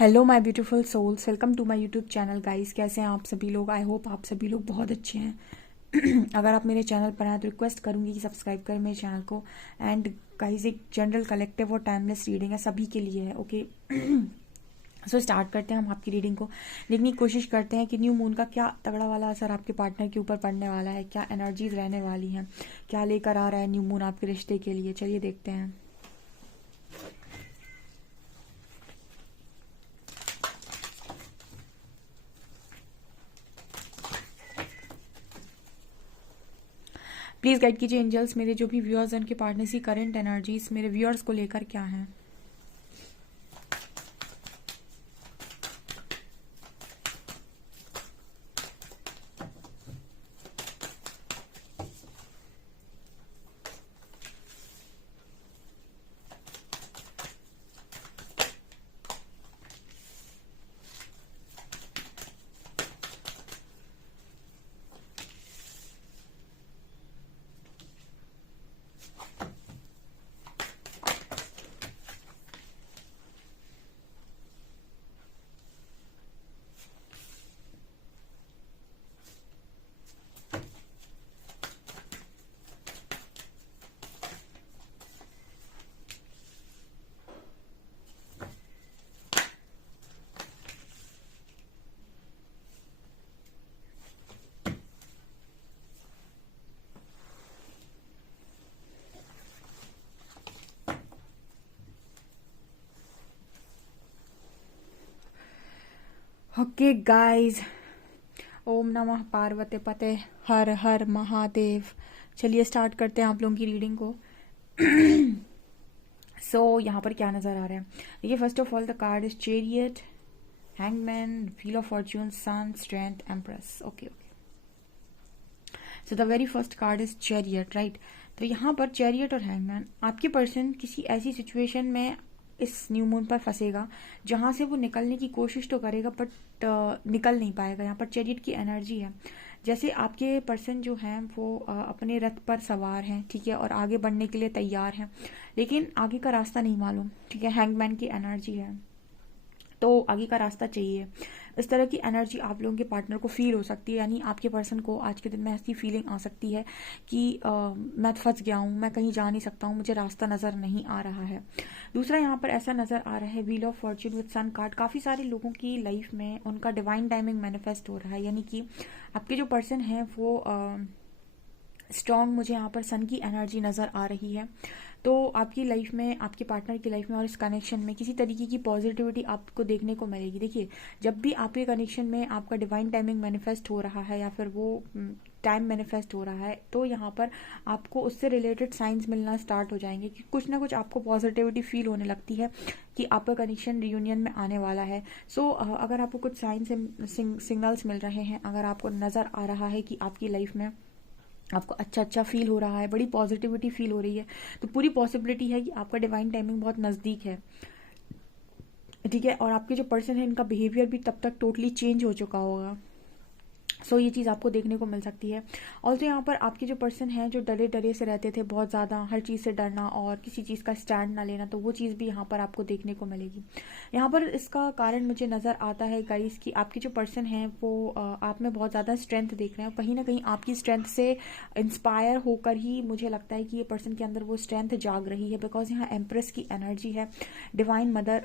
Hello my beautiful souls, welcome to my YouTube channel guys. कैसे हैं आप सभी लोग? आई होप आप सभी लोग बहुत अच्छे हैं। अगर आप मेरे चैनल पर आए तो रिक्वेस्ट करूंगी कि सब्सक्राइब करें मेरे चैनल को। एंड गाइस, एक जनरल कलेक्टिव और टाइमलेस रीडिंग है, सभी के लिए है। ओके। सो स्टार्ट करते हैं हम आपकी रीडिंग को। देखने की कोशिश करते हैं कि न्यू मून का क्या तगड़ा वाला असर आपके पार्टनर के ऊपर पड़ने वाला है, क्या एनर्जीज रहने वाली हैं, क्या लेकर आ रहा है न्यू मून आपके रिश्ते के लिए। चलिए देखते हैं। प्लीज़ गाइड कीजिए एंजल्स, मेरे जो भी व्यूअर्स हैं उनके पार्टनर्स की करंट एनर्जीज मेरे व्यूअर्स को लेकर क्या है। ओके गाइस, ओम नमः पार्वती पते, हर हर महादेव। चलिए स्टार्ट करते हैं आप लोगों की रीडिंग को। यहाँ पर क्या नजर आ रहा है? देखिए, first of all the card is chariot, hangman, wheel of fortune, sun, strength, empress. Okay okay. So the very first card is chariot, right. तो यहाँ पर चैरियट और हैंगमैन, आपके पर्सन किसी ऐसी सिचुएशन में इस न्यू मून पर फंसेगा जहां से वो निकलने की कोशिश तो करेगा बट निकल नहीं पाएगा। यहाँ पर चैरियट की एनर्जी है जैसे आपके पर्सन जो हैं वो अपने रथ पर सवार हैं, ठीक है, और आगे बढ़ने के लिए तैयार हैं, लेकिन आगे का रास्ता नहीं मालूम, ठीक है। हैंगमैन की एनर्जी है, तो आगे का रास्ता चाहिए। इस तरह की एनर्जी आप लोगों के पार्टनर को फील हो सकती है, यानी आपके पर्सन को आज के दिन में ऐसी फीलिंग आ सकती है कि मैं फंस गया हूँ, मैं कहीं जा नहीं सकता हूँ, मुझे रास्ता नज़र नहीं आ रहा है। दूसरा यहाँ पर ऐसा नज़र आ रहा है wheel of fortune with sun card. काफ़ी सारे लोगों की लाइफ में उनका डिवाइन टाइमिंग मैनिफेस्ट हो रहा है, यानी कि आपके जो पर्सन हैं वो स्ट्रॉन्ग, मुझे यहाँ पर सन की एनर्जी नज़र आ रही है। तो आपकी लाइफ में, आपके पार्टनर की लाइफ में और इस कनेक्शन में किसी तरीके की पॉजिटिविटी आपको देखने को मिलेगी। देखिए, जब भी आपके कनेक्शन में आपका डिवाइन टाइमिंग मैनिफेस्ट हो रहा है या फिर वो टाइम मैनिफेस्ट हो रहा है, तो यहाँ पर आपको उससे रिलेटेड साइंस मिलना स्टार्ट हो जाएंगे कि कुछ ना कुछ आपको पॉजिटिविटी फील होने लगती है कि आपका कनेक्शन रियूनियन में आने वाला है। अगर आपको कुछ साइंस सिग्नल्स मिल रहे हैं, अगर आपको नज़र आ रहा है कि आपकी लाइफ में आपको अच्छा अच्छा फील हो रहा है, बड़ी पॉजिटिविटी फील हो रही है, तो पूरी पॉसिबिलिटी है कि आपका डिवाइन टाइमिंग बहुत नज़दीक है, ठीक है। और आपके जो पर्सन है इनका बिहेवियर भी तब तक टोटली चेंज हो चुका होगा। ये चीज़ आपको देखने को मिल सकती है। ऑल्सो यहाँ पर आपके जो पर्सन हैं जो डरे डरे से रहते थे, बहुत ज़्यादा हर चीज़ से डरना और किसी चीज़ का स्टैंड ना लेना, तो वो चीज़ भी यहाँ पर आपको देखने को मिलेगी। यहाँ पर इसका कारण मुझे नज़र आता है गाइस कि आपके जो पर्सन हैं वो आप में बहुत ज़्यादा स्ट्रेंथ देख रहे हैं। कहीं ना कहीं आपकी स्ट्रेंथ से इंस्पायर होकर ही मुझे लगता है कि ये पर्सन के अंदर वो स्ट्रेंथ जाग रही है, बिकॉज यहाँ एम्प्रेस की एनर्जी है, डिवाइन मदर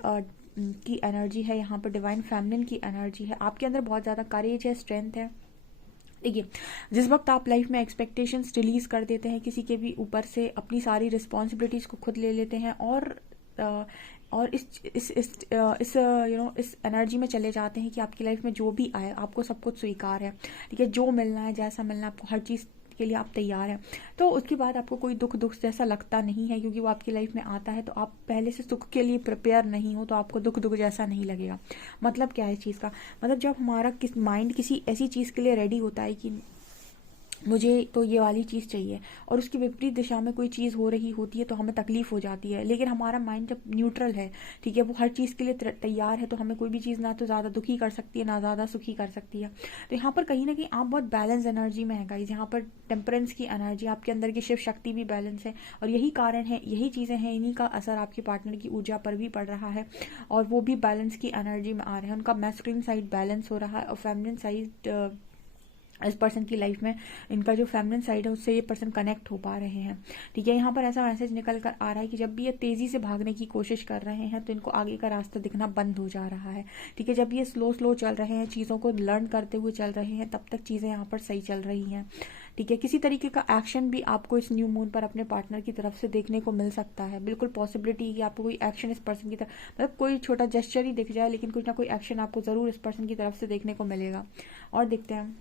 की एनर्जी है, यहाँ पर डिवाइन फेमिनिन की एनर्जी है। आपके अंदर बहुत ज़्यादा करेज है, स्ट्रेंथ है। देखिए, जिस वक्त आप लाइफ में एक्सपेक्टेशंस रिलीज कर देते हैं किसी के भी ऊपर से, अपनी सारी रिस्पॉन्सिबिलिटीज को खुद ले लेते हैं और इस इस एनर्जी में चले जाते हैं कि आपकी लाइफ में जो भी आए आपको सब कुछ स्वीकार है, ठीक है, जो मिलना है, जैसा मिलना है, आपको हर चीज़ के लिए आप तैयार हैं। तो उसके बाद आपको कोई दुख दुख जैसा लगता नहीं है, क्योंकि वो आपकी लाइफ में आता है तो आप पहले से सुख के लिए प्रिपेयर नहीं हो, तो आपको दुख दुख जैसा नहीं लगेगा। मतलब क्या है इस चीज़ का? मतलब जब हमारा माइंड किसी ऐसी चीज़ के लिए रेडी होता है कि मुझे तो ये वाली चीज़ चाहिए, और उसकी विपरीत दिशा में कोई चीज़ हो रही होती है तो हमें तकलीफ हो जाती है। लेकिन हमारा माइंड जब न्यूट्रल है, ठीक है, वो हर चीज़ के लिए तैयार है, तो हमें कोई भी चीज़ ना तो ज़्यादा दुखी कर सकती है ना ज़्यादा सुखी कर सकती है। तो यहाँ पर कहीं ना कहीं आप बहुत बैलेंस एनर्जी में है गाइस, यहाँ पर टेम्परेंस की एनर्जी, आपके अंदर की शिव शक्ति भी बैलेंस है, और यही कारण है, यही चीज़ें हैं, इन्हीं का असर आपके पार्टनर की ऊर्जा पर भी पड़ रहा है, और वो भी बैलेंस की एनर्जी में आ रहे हैं। उनका मैस्कुलिन साइड बैलेंस हो रहा है, और फेमिनिन साइड इस पर्सन की लाइफ में, इनका जो फेमिनिन साइड है उससे ये पर्सन कनेक्ट हो पा रहे हैं। ठीक है, यहाँ पर ऐसा मैसेज निकल कर आ रहा है कि जब भी ये तेज़ी से भागने की कोशिश कर रहे हैं तो इनको आगे का रास्ता दिखना बंद हो जा रहा है। ठीक है, जब ये स्लो स्लो चल रहे हैं, चीज़ों को लर्न करते हुए चल रहे हैं, तब तक चीज़ें यहाँ पर सही चल रही हैं। ठीक है, किसी तरीके का एक्शन भी आपको इस न्यू मून पर अपने पार्टनर की तरफ से देखने को मिल सकता है। बिल्कुल पॉसिबिलिटी कि आपको कोई एक्शन इस पर्सन की तरफ, मतलब कोई छोटा जेस्चर ही दिख जाए, लेकिन कुछ ना कोई एक्शन आपको ज़रूर इस पर्सन की तरफ से देखने को मिलेगा। और देखते हैं।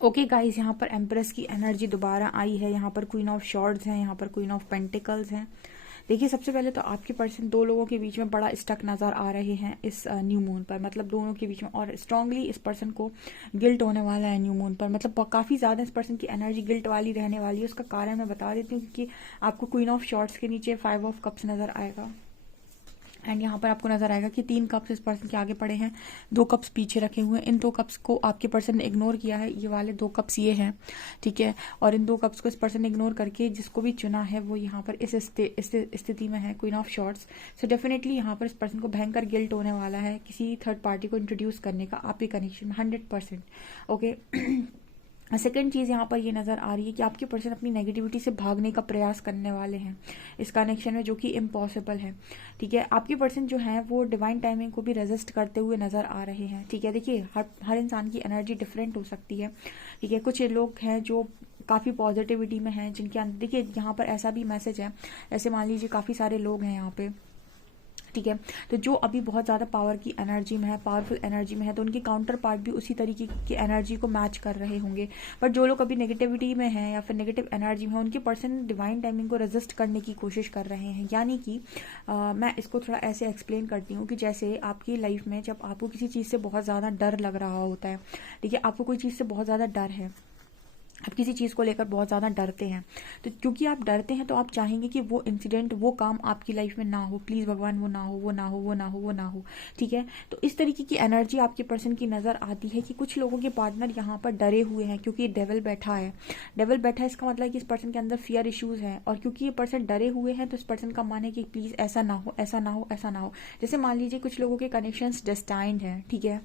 ओके गाइस, यहाँ पर एम्प्रेस की एनर्जी दोबारा आई है, यहाँ पर क्वीन ऑफ शॉर्ड्स हैं, यहाँ पर क्वीन ऑफ पेंटिकल्स हैं। देखिए, सबसे पहले तो आपके पर्सन दो लोगों के बीच में बड़ा स्टक नज़र आ रहे हैं इस न्यू मून पर, मतलब दोनों के बीच में, और स्ट्रांगली इस पर्सन को गिल्ट होने वाला है न्यू मून पर, मतलब काफ़ी ज़्यादा इस पर्सन की एनर्जी गिल्ट वाली रहने वाली है। उसका कारण मैं बता देती हूँ, क्योंकि आपको क्वीन ऑफ शॉर्ड्स के नीचे 5 ऑफ कप्स नज़र आएगा, एंड यहाँ पर आपको नजर आएगा कि 3 कप्स इस पर्सन के आगे पड़े हैं, 2 कप्स पीछे रखे हुए हैं। इन 2 कप्स को आपके पर्सन ने इग्नोर किया है, ये वाले 2 कप्स ये हैं, ठीक है, और इन 2 कप्स को इस पर्सन ने इग्नोर करके जिसको भी चुना है वो यहाँ पर इस स्थिति में है, queen of shorts. So definitely यहाँ पर इस पर्सन को भयंकर गिल्ट होने वाला है किसी थर्ड पार्टी को इंट्रोड्यूस करने का आपके कनेक्शन में, 100%। ओके, सेकेंड चीज़ यहाँ पर ये नज़र आ रही है कि आपके पर्सन अपनी नेगेटिविटी से भागने का प्रयास करने वाले हैं इस कनेक्शन में, जो कि इम्पॉसिबल है। ठीक है, आपके पर्सन जो हैं वो डिवाइन टाइमिंग को भी रेजिस्ट करते हुए नज़र आ रहे हैं। ठीक है, देखिए हर इंसान की एनर्जी डिफरेंट हो सकती है। ठीक है, कुछ लोग हैं जो काफ़ी पॉजिटिविटी में हैं, जिनके अंदर, देखिए यहाँ पर ऐसा भी मैसेज है, ऐसे मान लीजिए काफ़ी सारे लोग हैं यहाँ पे, ठीक है, तो जो अभी बहुत ज़्यादा पावर की एनर्जी में है, पावरफुल एनर्जी में है, तो उनके काउंटर पार्ट भी उसी तरीके की एनर्जी को मैच कर रहे होंगे। बट जो लोग अभी नेगेटिविटी में हैं या फिर नेगेटिव एनर्जी में है, उनके पर्सन डिवाइन टाइमिंग को रेजिस्ट करने की कोशिश कर रहे हैं। यानी कि मैं इसको थोड़ा ऐसे एक्सप्लेन करती हूँ कि जैसे आपकी लाइफ में जब आपको किसी चीज़ से बहुत ज़्यादा डर लग रहा होता है, ठीक है, आपको कोई चीज़ से बहुत ज़्यादा डर है, आप किसी चीज़ को लेकर बहुत ज़्यादा डरते हैं, तो क्योंकि आप डरते हैं तो आप चाहेंगे कि वो इंसिडेंट, वो काम आपकी लाइफ में ना हो, प्लीज़ भगवान वो ना हो, वो ना हो, वो ना हो, वो ना हो। ठीक है, तो इस तरीके की एनर्जी आपके पर्सन की नज़र आती है कि कुछ लोगों के पार्टनर यहाँ पर डरे हुए हैं, क्योंकि डेविल बैठा है। डेविल बैठा है, इसका मतलब है कि इस पर्सन के अंदर फियर इश्यूज़ हैं, और क्योंकि ये पर्सन डरे हुए हैं तो इस पर्सन का मान है कि प्लीज़ ऐसा ना हो, ऐसा ना हो, ऐसा ना हो। जैसे मान लीजिए कुछ लोगों के कनेक्शंस डेस्टाइंड हैं, ठीक है,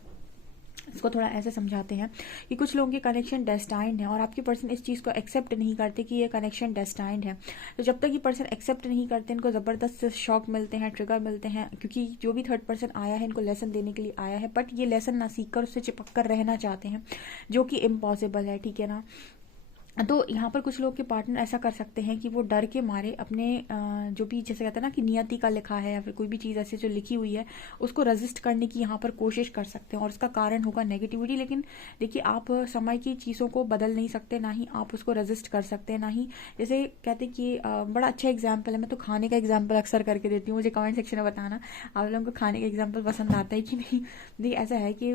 इसको थोड़ा ऐसे समझाते हैं कि कुछ लोगों के कनेक्शन डेस्टाइंड है और आपके पर्सन इस चीज़ को एक्सेप्ट नहीं करते कि ये कनेक्शन डेस्टाइंड है। तो जब तक ये पर्सन एक्सेप्ट नहीं करते, इनको ज़बरदस्त शॉक मिलते हैं, ट्रिगर मिलते हैं, क्योंकि जो भी थर्ड पर्सन आया है इनको लेसन देने के लिए आया है, बट ये लेसन ना सीख कर उससे चिपक कर रहना चाहते हैं, जो कि इम्पॉसिबल है। ठीक है ना, तो यहाँ पर कुछ लोग के पार्टनर ऐसा कर सकते हैं कि वो डर के मारे अपने जो भी जैसे कहते हैं ना कि नियति का लिखा है या फिर कोई भी चीज़ ऐसे जो लिखी हुई है उसको रेजिस्ट करने की यहाँ पर कोशिश कर सकते हैं, और उसका कारण होगा नेगेटिविटी। लेकिन देखिए, आप समय की चीज़ों को बदल नहीं सकते, ना ही आप उसको रेजिस्ट कर सकते हैं, ना ही जैसे कहते हैं कि बड़ा अच्छा एग्जाम्पल है, मैं तो खाने का एग्जाम्पल अक्सर करके देती हूँ, मुझे कमेंट सेक्शन में बताना आप लोगों को खाने का एग्जाम्पल पसंद आता है कि नहीं। देखिए, ऐसा है कि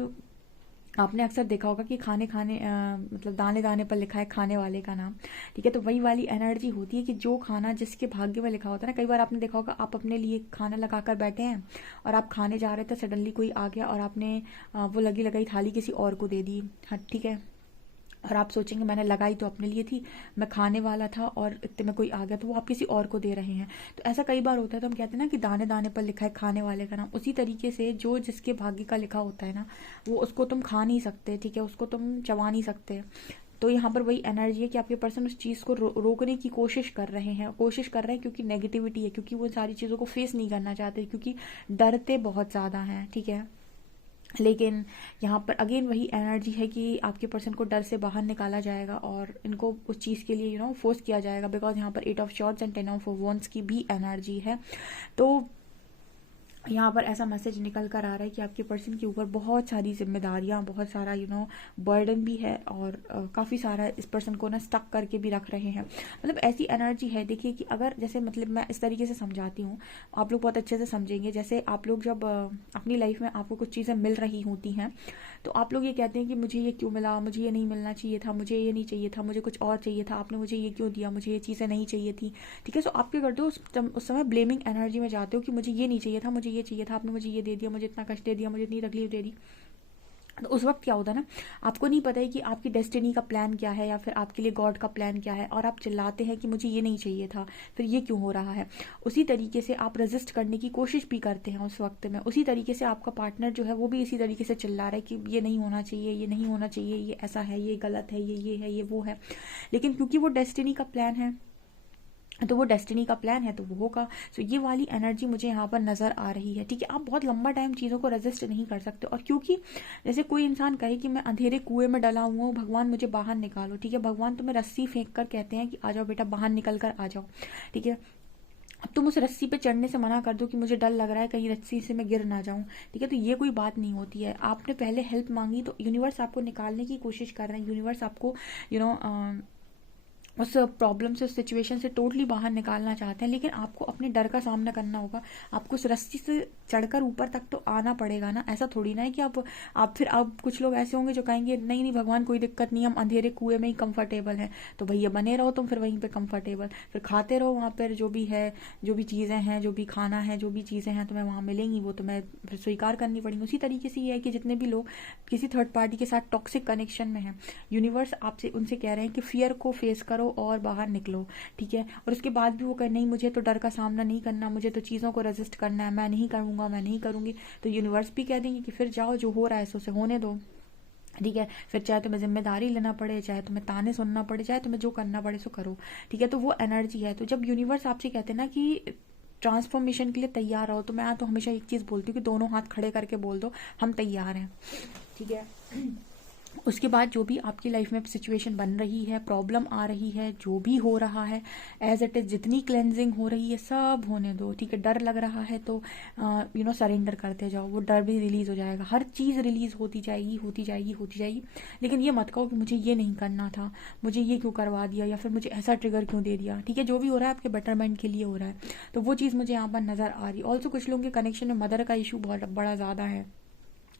आपने अक्सर देखा होगा कि खाने खाने मतलब दाने दाने पर लिखा है खाने वाले का नाम, ठीक है। तो वही वाली एनर्जी होती है कि जो खाना जिसके भाग्य में लिखा होता है ना, कई बार आपने देखा होगा आप अपने लिए खाना लगा कर बैठे हैं और आप खाने जा रहे थे, सडनली कोई आ गया और आपने वो लगी लगाई थाली किसी और को दे दी, हाँ ठीक है, और आप सोचेंगे मैंने लगाई तो अपने लिए थी, मैं खाने वाला था और इतने में कोई आ गया तो वो आप किसी और को दे रहे हैं। तो ऐसा कई बार होता है। तो हम कहते हैं ना कि दाने दाने पर लिखा है खाने वाले का नाम, उसी तरीके से जो जिसके भाग्य का लिखा होता है ना, वो उसको तुम खा नहीं सकते, ठीक है, उसको तुम चबा नहीं सकते। तो यहाँ पर वही एनर्जी है कि आपके पर्सन उस चीज़ को रोकने की कोशिश कर रहे हैं, क्योंकि नेगेटिविटी है, क्योंकि वो सारी चीज़ों को फेस नहीं करना चाहते, क्योंकि डरते बहुत ज़्यादा हैं, ठीक है। लेकिन यहाँ पर अगेन वही एनर्जी है कि आपके पर्सन को डर से बाहर निकाला जाएगा और इनको उस चीज़ के लिए फोर्स किया जाएगा, बिकॉज यहाँ पर 8 of shorts and 10 of wands की भी एनर्जी है। तो यहाँ पर ऐसा मैसेज निकल कर आ रहा है कि आपके पर्सन के ऊपर बहुत सारी जिम्मेदारियाँ, बहुत सारा बर्डन भी है, और काफ़ी सारा इस पर्सन को ना स्टक करके भी रख रहे हैं। मतलब ऐसी एनर्जी है, देखिए कि अगर जैसे मतलब मैं इस तरीके से समझाती हूँ, आप लोग बहुत अच्छे से समझेंगे। जैसे आप लोग जब अपनी लाइफ में आपको कुछ चीज़ें मिल रही होती हैं, तो आप लोग ये कहते हैं कि मुझे ये क्यों मिला, मुझे ये नहीं मिलना चाहिए था, मुझे ये नहीं चाहिए था, मुझे कुछ और चाहिए था, आपने मुझे ये क्यों दिया, मुझे ये चीज़ें नहीं चाहिए थी, ठीक है। सो आप क्या करते हो, उस समय ब्लेमिंग एनर्जी में जाते हो कि मुझे ये नहीं चाहिए था, मुझे ये चाहिए था, आपने मुझे ये दे दिया, मुझे इतना कष्ट दे दिया, मुझे इतनी तकलीफ दे दी। तो उस वक्त क्या होता है ना, आपको नहीं पता है कि आपकी डेस्टिनी का प्लान क्या है या फिर आपके लिए गॉड का प्लान क्या है, और आप चिल्लाते हैं कि मुझे ये नहीं चाहिए था, फिर ये क्यों हो रहा है। उसी तरीके से आप रेजिस्ट करने की कोशिश भी करते हैं उस वक्त में। उसी तरीके से आपका पार्टनर जो है वो भी इसी तरीके से चिल्ला रहा है कि ये नहीं होना चाहिए, ये नहीं होना चाहिए, ये ऐसा है, ये गलत है, ये है, ये वो है। लेकिन क्योंकि वो डेस्टिनी का प्लान है, तो वो डेस्टिनी का प्लान है तो वो होगा। सो ये वाली एनर्जी मुझे यहाँ पर नज़र आ रही है, ठीक है। आप बहुत लंबा टाइम चीज़ों को रेजिस्ट नहीं कर सकते, और क्योंकि जैसे कोई इंसान कहे कि मैं अंधेरे कुएं में डला हुआ हूँ, भगवान मुझे बाहर निकालो, ठीक है, भगवान तुम्हें रस्सी फेंक कर कहते हैं कि आ जाओ बेटा, बाहर निकल कर आ जाओ, ठीक है। अब तुम उस रस्सी पे चढ़ने से मना कर दो कि मुझे डर लग रहा है कहीं रस्सी से मैं गिर ना जाऊं, ठीक है। तो ये कोई बात नहीं होती है। आपने पहले हेल्प मांगी तो यूनिवर्स आपको निकालने की कोशिश कर रहे हैं, यूनिवर्स आपको यू नो उस प्रॉब्लम से, उस सिचुएशन से टोटली बाहर निकालना चाहते हैं। लेकिन आपको अपने डर का सामना करना होगा, आपको उस रस्सी से चढ़कर ऊपर तक तो आना पड़ेगा ना। ऐसा थोड़ी ना है कि आप फिर अब कुछ लोग ऐसे होंगे जो कहेंगे नहीं नहीं भगवान कोई दिक्कत नहीं, हम अंधेरे कुएं में ही कंफर्टेबल हैं, तो भैया बने रहो तुम फिर वहीं पे कंफर्टेबल, फिर खाते रहो वहाँ पर जो भी है, जो भी चीज़ें हैं, जो भी खाना है, जो भी चीज़ें हैं तुम्हें वहाँ मिलेंगी, वो तुम्हें फिर स्वीकार करनी पड़ेंगी। उसी तरीके से ये है कि जितने भी लोग किसी थर्ड पार्टी के साथ टॉक्सिक कनेक्शन में हैं, यूनिवर्स आपसे उनसे कह रहे हैं कि फियर को फेस करो और बाहर निकलो, ठीक है। और उसके बाद भी वो कहे नहीं मुझे तो डर का सामना नहीं करना, मुझे तो चीज़ों को रेजिस्ट करना है, मैं नहीं करूँगा, मैं नहीं करूँगी, तो यूनिवर्स भी कह देंगे कि फिर जाओ, जो हो रहा है सो उसे होने दो, ठीक है। फिर चाहे तुम्हें जिम्मेदारी लेना पड़े, चाहे तुम्हें ताने सुनना पड़े, चाहे तुम्हें जो करना पड़े सो करो, ठीक है। तो वो एनर्जी है। तो जब यूनिवर्स आपसे कहते हैं ना कि ट्रांसफॉर्मेशन के लिए तैयार रहो, तो मैं तो हमेशा एक चीज़ बोलती हूँ कि दोनों हाथ खड़े करके बोल दो हम तैयार हैं, ठीक है। उसके बाद जो भी आपकी लाइफ में सिचुएशन बन रही है, प्रॉब्लम आ रही है, जो भी हो रहा है एज इट इज़, जितनी क्लेंजिंग हो रही है सब होने दो, ठीक है। डर लग रहा है तो सरेंडर करते जाओ, वो डर भी रिलीज़ हो जाएगा, हर चीज़ रिलीज़ होती जाएगी, होती जाएगी, होती जाएगी। लेकिन ये मत कहो कि मुझे ये नहीं करना था, मुझे ये क्यों करवा दिया, या फिर मुझे ऐसा ट्रिगर क्यों दे दिया, ठीक है। जो भी हो रहा है आपके बेटरमेंट के लिए हो रहा है, तो वो चीज़ मुझे यहाँ पर नज़र आ रही है। ऑल्सो कुछ लोगों के कनेक्शन में मदर का इशू बहुत बड़ा ज़्यादा है,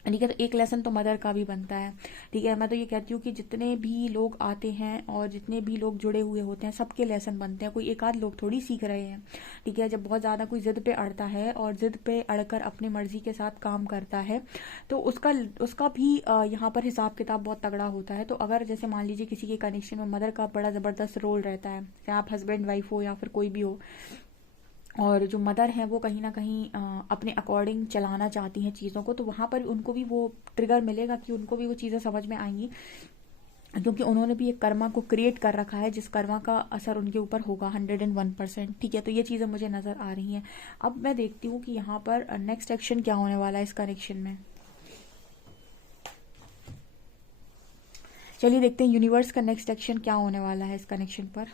ठीक है। तो एक लेसन तो मदर का भी बनता है, ठीक है। मैं तो ये कहती हूँ कि जितने भी लोग आते हैं और जितने भी लोग जुड़े हुए होते हैं सबके लेसन बनते हैं, कोई एक आध लोग थोड़ी सीख रहे हैं, ठीक है। जब बहुत ज़्यादा कोई ज़िद पे अड़ता है और ज़िद पे अड़कर अपनी मर्जी के साथ काम करता है, तो उसका भी यहाँ पर हिसाब किताब बहुत तगड़ा होता है। तो अगर जैसे मान लीजिए किसी के कनेक्शन में मदर का बड़ा ज़बरदस्त रोल रहता है, चाहे आप हस्बैंड वाइफ हो या फिर कोई भी हो, और जो मदर हैं वो कहीं ना कहीं अपने अकॉर्डिंग चलाना चाहती हैं चीज़ों को, तो वहाँ पर उनको भी वो ट्रिगर मिलेगा कि उनको भी वो चीज़ें समझ में आएंगी, क्योंकि उन्होंने भी एक कर्मा को क्रिएट कर रखा है जिस कर्मा का असर उनके ऊपर होगा 101%, ठीक है। तो ये चीज़ें मुझे नज़र आ रही हैं। अब मैं देखती हूँ कि यहाँ पर नेक्स्ट एक्शन क्या होने वाला है इस कनेक्शन में। चलिए देखते हैं यूनिवर्स का नेक्स्ट एक्शन क्या होने वाला है इस कनेक्शन पर।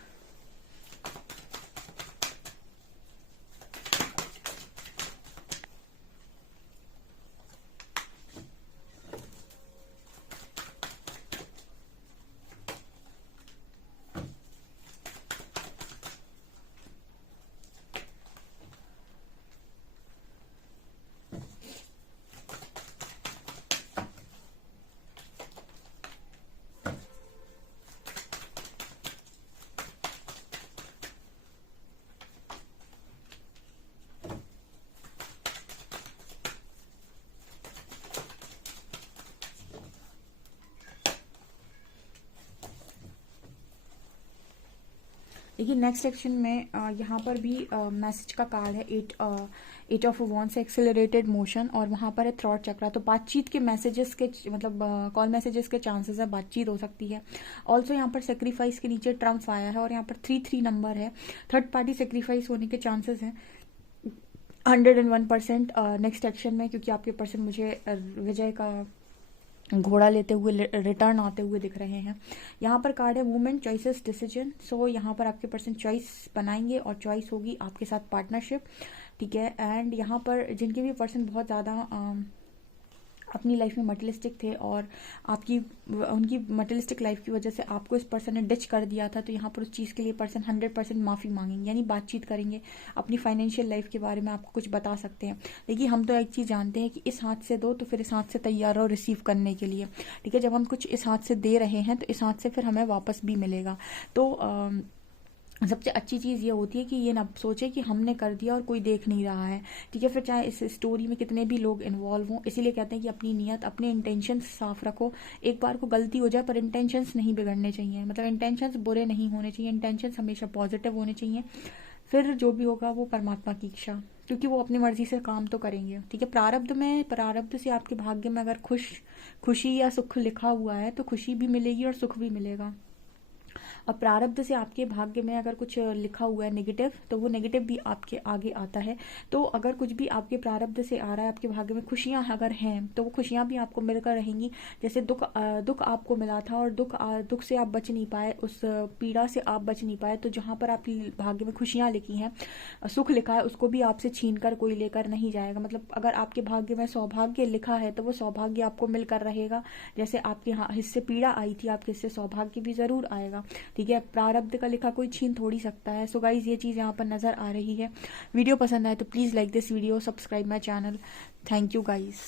देखिए नेक्स्ट सेक्शन में यहाँ पर भी मैसेज का कार्ड है, एट ऑफ वॉन्ड्स से एक्सेलरेटेड मोशन, और वहाँ पर है थ्रॉट चक्रा। तो बातचीत के मैसेजेस के मतलब कॉल मैसेजेस के चांसेस है, बातचीत हो सकती है। ऑल्सो यहाँ पर सेक्रीफाइस के नीचे ट्रम्प आया है और यहाँ पर 3 नंबर है, थर्ड पार्टी सेक्रीफाइस होने के चांसेस हैं 101% नेक्स्ट एक्शन में, क्योंकि आपके पर्सन मुझे विजय का घोड़ा लेते हुए रिटर्न आते हुए दिख रहे हैं। यहाँ पर कार्ड है मूवमेंट, चॉइसेस, डिसीजन। सो यहाँ पर आपके पर्सन चॉइस बनाएंगे और चॉइस होगी आपके साथ पार्टनरशिप, ठीक है। एंड यहाँ पर जिनके भी पर्सन बहुत ज़्यादा अपनी लाइफ में मटेरियलिस्टिक थे और उनकी मटेरियलिस्टिक लाइफ की वजह से आपको इस पर्सन ने डिच कर दिया था, तो यहाँ पर उस चीज़ के लिए पर्सन 100% माफ़ी मांगेंगे, यानी बातचीत करेंगे, अपनी फाइनेंशियल लाइफ के बारे में आपको कुछ बता सकते हैं। देखिए हम तो एक चीज़ जानते हैं कि इस हाथ से दो तो फिर इस हाथ से तैयार रहो रिसीव करने के लिए, ठीक है। जब हम कुछ इस हाथ से दे रहे हैं तो इस हाथ से फिर हमें वापस भी मिलेगा। तो सबसे अच्छी चीज़ ये होती है कि ये ना सोचे कि हमने कर दिया और कोई देख नहीं रहा है, ठीक है। फिर चाहे इस स्टोरी में कितने भी लोग इन्वॉल्व हों, इसीलिए कहते हैं कि अपनी नीयत, अपने इंटेंशंस साफ रखो। एक बार को गलती हो जाए पर इंटेंशंस नहीं बिगड़ने चाहिए, मतलब इंटेंशंस बुरे नहीं होने चाहिए, इंटेंशंस हमेशा पॉजिटिव होने चाहिए। फिर जो भी होगा वो परमात्मा की इच्छा, क्योंकि वो अपनी मर्जी से काम तो करेंगे, ठीक है। प्रारब्ध से आपके भाग्य में अगर खुशी या सुख लिखा हुआ है तो खुशी भी मिलेगी और सुख भी मिलेगा। और प्रारब्ध से आपके भाग्य में अगर कुछ लिखा हुआ है नेगेटिव, तो वो नेगेटिव भी आपके आगे आता है। तो अगर कुछ भी आपके प्रारब्ध से आ रहा है, आपके भाग्य में खुशियां अगर हैं, तो वो खुशियां भी आपको मिलकर रहेंगी। जैसे दुख आपको मिला था और दुख से आप बच नहीं पाए, उस पीड़ा से आप बच नहीं पाए, तो जहाँ पर आपकी भाग्य में खुशियाँ लिखी हैं, सुख लिखा है, उसको भी आपसे छीन कर कोई लेकर नहीं जाएगा। मतलब अगर आपके भाग्य में सौभाग्य लिखा है तो वो सौभाग्य आपको मिलकर रहेगा। जैसे आपके हिस्से पीड़ा आई थी, आपके हिस्से सौभाग्य भी ज़रूर आएगा, ठीक है। प्रारब्ध का लिखा कोई छीन थोड़ी सकता है। सो गाइज ये चीज़ यहाँ पर नज़र आ रही है। वीडियो पसंद आए तो please like this video, subscribe my channel. Thank you guys.